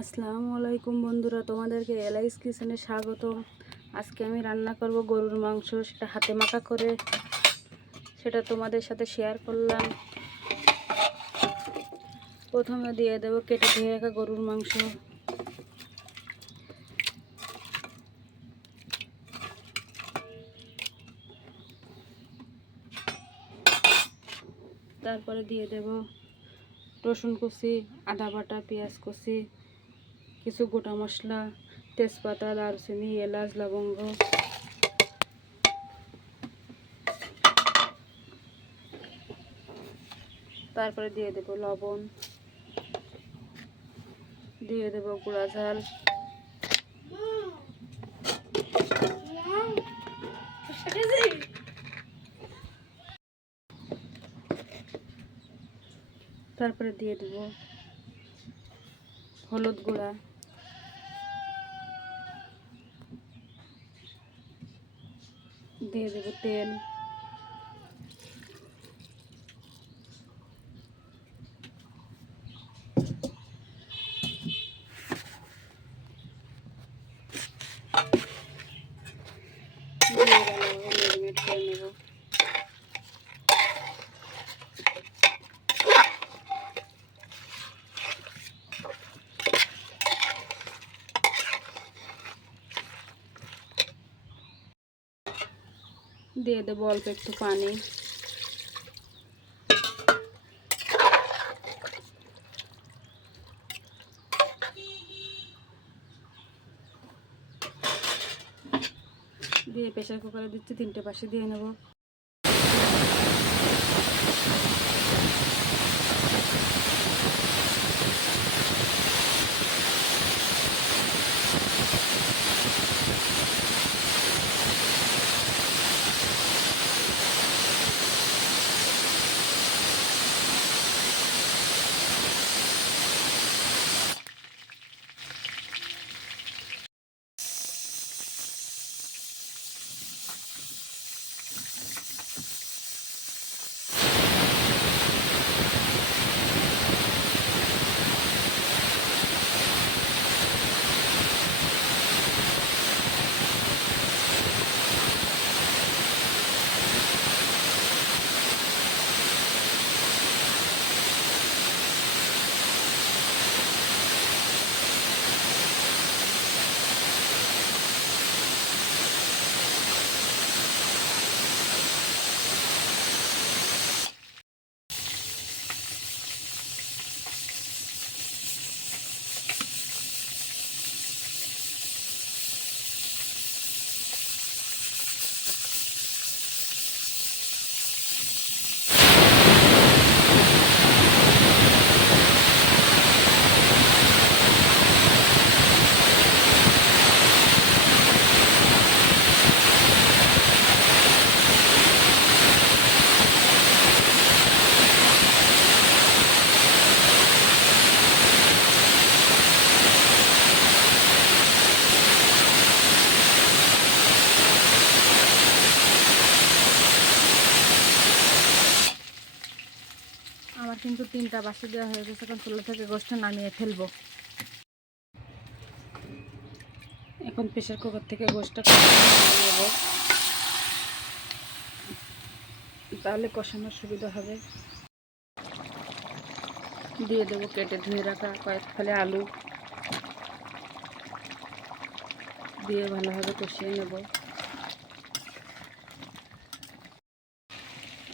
আসসালামু আলাইকুম বন্ধুরা, তোমাদেরকে এলআইস কিচেনে স্বাগতম। আজকে আমি রান্না করব গরুর মাংস, সেটা হাতে মাখা করে সেটা তোমাদের সাথে শেয়ার করলাম। প্রথমে দিয়ে দেব কেটে ধুয়ে রাখা গরুর মাংস, তারপরে দিয়ে দেব রসুন কুচি, আদা বাটা, পেঁয়াজ কুচি, কিছু গোটা মশলা, তেজপাতা, দারুচিনি, এলাচ, লবঙ্গ, তারপরে দিয়ে দেব লবণ, দিয়ে দেব গুঁড়া ঝাল, তারপরে দিয়ে দেব হলুদ গুঁড়া, দিয়ে দেব তেল, ম্যারিনেট করে নেব। দিয়ে দেবো অল্প একটু পানি, দিয়ে প্রেসার কুকারে দিচ্ছি, 3টে পাশে দিয়ে নেব। আমার কিন্তু 3টা বাসি দেওয়া হয়ে গেছে। এখন চুলা থেকে গোশটা নামিয়ে ফেলবো। এখন প্রেসার কুকার থেকে গোশটা নামিয়ে নেব, তাহলে কষানোর সুবিধা হবে। দিয়ে দেবো কেটে ধুয়ে রাখা কয়েক ফালি আলু, দিয়ে ভালোভাবে কষিয়ে নেব।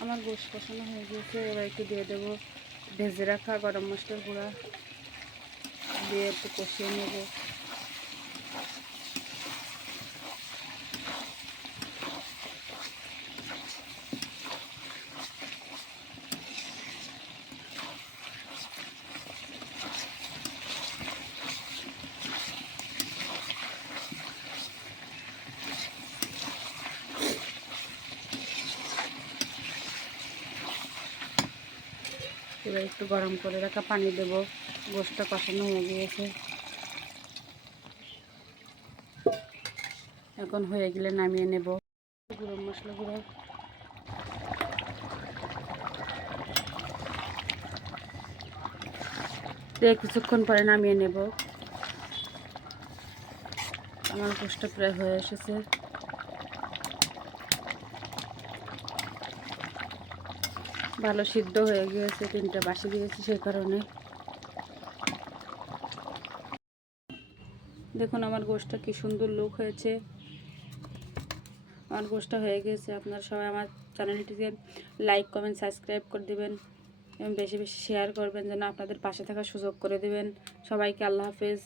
আমার গোশ কষানো হয়ে গিয়েছে। এবার একটু দিয়ে দেবো ভেজে রাখা গরম মশলার গুঁড়া, দিয়ে একটু কষিয়ে নেব। এবার একটু গরম করে রাখা পানি দেব। গোশটা কষানো হয়ে গিয়েছে। এখন হয়ে গেলে নামিয়ে নেব। গরম মশলা গুঁড়ো, দিয়ে কিছুক্ষণ পরে নামিয়ে নেব। আমার গোশটা প্রায় হয়ে এসেছে। ভালো সিদ্ধ হয়ে গিয়েছে, 3টা বাসি দিয়েছি সেই কারণে। দেখুন আমার গোশটা কি সুন্দর লুক হয়েছে। আমার গোশটা হয়ে গেছে। আপনারা সবাই আমার চ্যানেলটিকে লাইক কমেন্ট সাবস্ক্রাইব করে দিবেন এবং বেশি বেশি শেয়ার করবেন, যেন আপনাদের পাশে থাকার সুযোগ করে দিবেন। সবাইকে আল্লাহ হাফেজ।